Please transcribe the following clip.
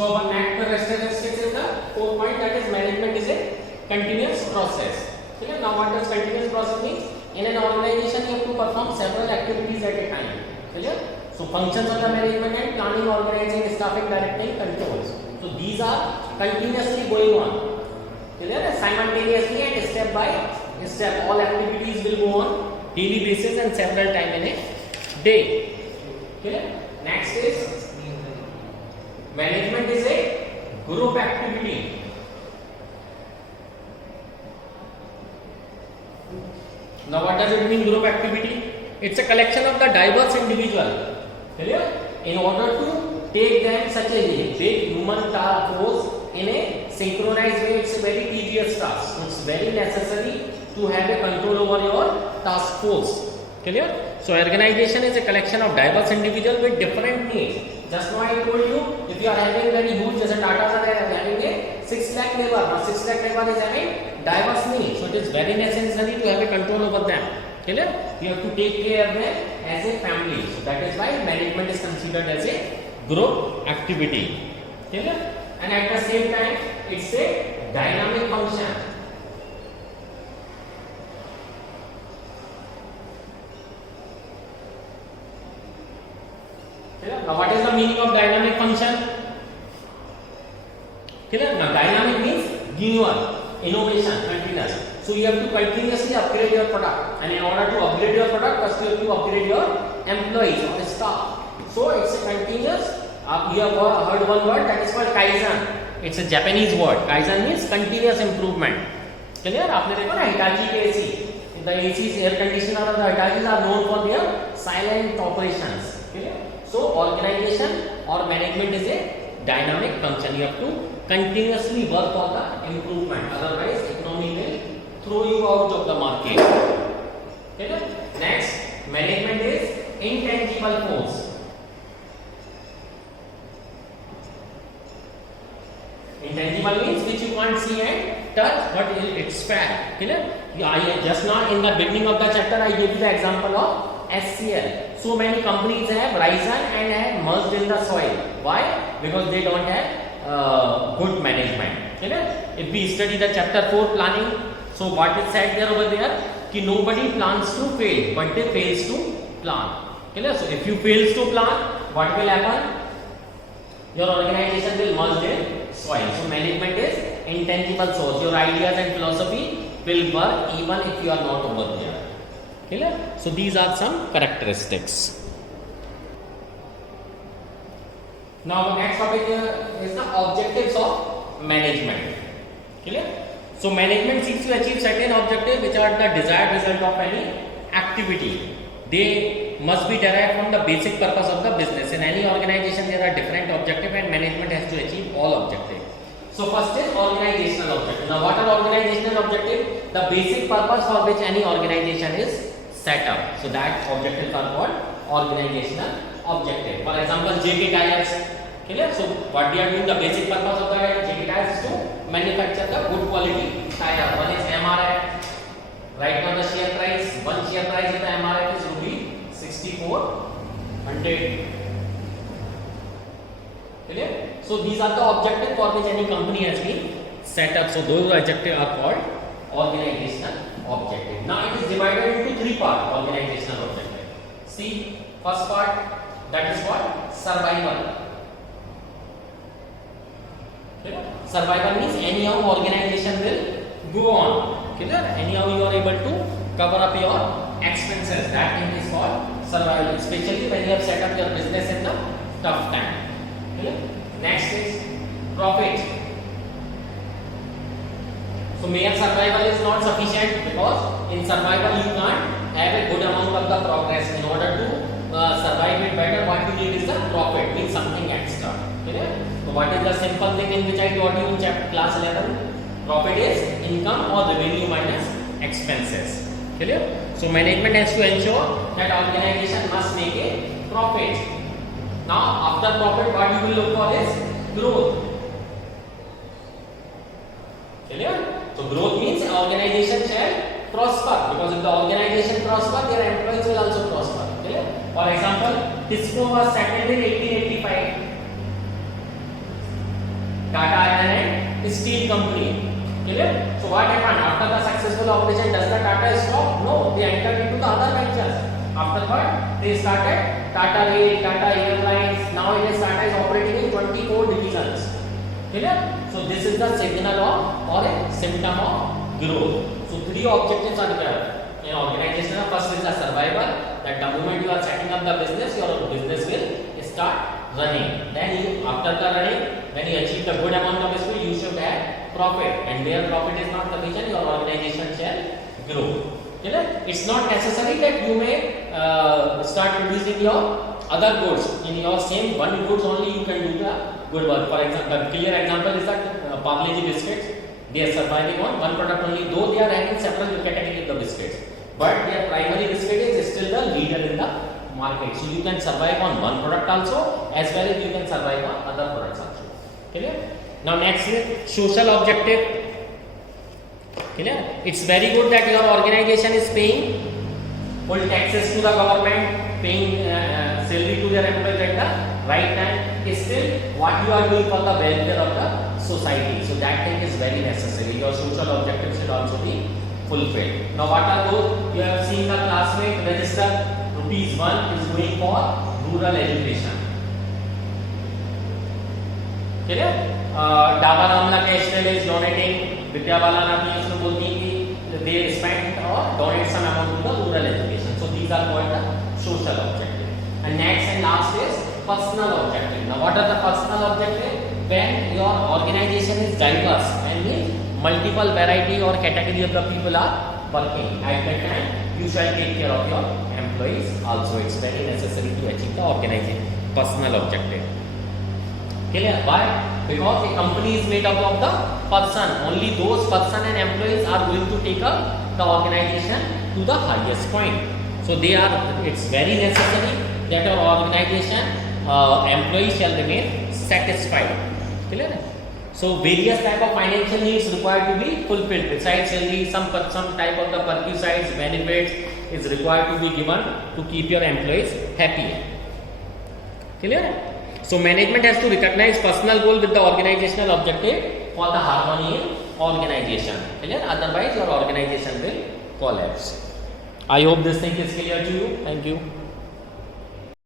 So our next characteristic is the fourth point, that is management is a continuous process. Okay, now what does continuous process means? In an organization you have to perform several activities at a time. Clear? So functions of the management and planning, organizing, staffing, directing, controls. So these are continuously going on. Clear? Simultaneously and step by step, all activities will go on daily basis and several time in a day. Clear? Next is management is a group activity. Now what does it mean, group activity? It's a collection of the diverse individual. Clear? In order to take them such a big human force in a synchronized way, it's a very tedious task. It's very necessary to have a control over your task force. Clear? So organization is a collection of diverse individuals with different needs. Just now I told you, if you are having very huge, as a Tata are having a 6 lakh labor. Now 6 lakh labor is having diverse needs, so it is very necessary to have a control over them. Clear? You have to take care of them as a family. So that is why management is considered as a group activity. Clear? And at the same time, it's a dynamic function. Now what is the meaning of dynamic function? Clear? Now dynamic means renewal, innovation, continuous. So you have to continuously upgrade your product, and in order to upgrade your product, first you have to upgrade your employees or staff. So it's a continuous. You have heard one word, that is called Kaizen. It's a Japanese word. Kaizen means continuous improvement. Clear? आपने देखा ना Hitachi के AC. The ACs, air conditioner of the Hitachis are known for their silent operations. Clear? So organization or management is a dynamic function. You have to continuously work on the improvement. Otherwise, economy will throw you out of the market. Okay? Next, management is intangible force. Intangible means which you can't see and touch, but it's fact. Clear? Just now in the beginning of the chapter, I gave you the example of SCL. So many companies have risen and have merged in the soil. Why? Because they don't have good management. Clear? If we study the chapter 4 planning, so what is said there over there? Ki nobody plans to fail, but they fails to plan. Clear? So if you fails to plan, what will happen? Your organization will merge in soil. So management is intangible source. Your ideas and philosophy will work even if you are not over there. Clear? So these are some characteristics. Now next topic is the objectives of management. Clear? So management seeks to achieve certain objectives which are the desired result of any activity. They must be derived from the basic purpose of the business. In any organization there are different objectives and management has to achieve all objectives. So first is organizational objective. Now what are organizational objectives? The basic purpose for which any organization is set up. So that objectives are called organizational objective. For example, JK Tyres. Clear? So what we are doing, the basic purpose of the JK Tyres is to manufacture the good quality tire. One is MRF. Right now the share price, one share price in the MRF is ₹6400. Clear? So these are the objectives for which any company has been set up. So those objectives are called organizational objective. Now it is divided into 3 parts, organizational objective. See, first part, that is called survival. Clear? Survival means anyhow organization will go on. Clear? Anyhow you are able to cover up your expenses. That thing is called survival, especially when you have set up your business in the tough time. Clear? Next is profit. So mere survival is not sufficient, because in survival you can't have a good amount of the progress. In order to survive it better, what you need is the profit, means something extra. Clear? So what is the simple thing in which I taught you in chapter class 11? Profit is income or revenue minus expenses. Clear? So management has to ensure that organization must make a profit. Now after profit, what you will look for is growth. Clear? So growth means organization shall prosper, because if the organization prosper, their employees will also prosper. Clear? For example, Tisco was settled in 1885. steel company. Clear? So what happened after the successful operation? Does the Tata stop? No, they entered into the other ventures. After that, they started Tata Rail, Tata Airlines. Now it is Tata is operating in 24 divisions. Clear? So this is the signal of or a symptom of growth. So three objectives are there in organization. First is the survival. That the moment you are setting up the business, your business will start running. Then you, after the running, when you achieve the good amount of speed, you should have profit. And where profit is not sufficient, your organization shall grow. It's not necessary that you may start producing your other goods. In your same one goods only you can do the good work. For example, clear example is that Parle-G biscuits. They are surviving on one product only, though they are having several categories of the biscuits. But their primary biscuit is still the leader in the market. So you can survive on one product also, as well as you can survive on other products also. Clear? Now next is social objective. Clear? It's very good that your organization is paying full taxes to the government, paying salary to their employees at the right time. Still, what you are doing for the welfare of the society. So that thing is very necessary. Your social objectives should also be fulfilled. Now what are those? You have seen the classmate register ₹1 is going for rural education. Clear? Daba Ramla National is donating. Vidya Bala Nami is बोलती कि they spend or donate some amount to the rural education. So these are called the social objective. And next and last is personal objective. Now what are the personal objective? When your organization is diverse and means multiple variety or category of the people are working, at that time you shall take care of your employees also. It's very necessary to achieve the organization personal objective. Clear? Why? Because a company is made up of the person. Only those person and employees are going to take up the organization to the highest point. So they are. It's very necessary that our organization employees shall remain satisfied. Clear? So various type of financial needs required to be fulfilled. Besides salary, some type of the perquisites, benefits is required to be given to keep your employees happy. Clear? So management has to recognize personal goal with the organizational objective for the harmony in organization. Clear? Otherwise your organization will collapse. I hope this thing is clear to you. Thank you.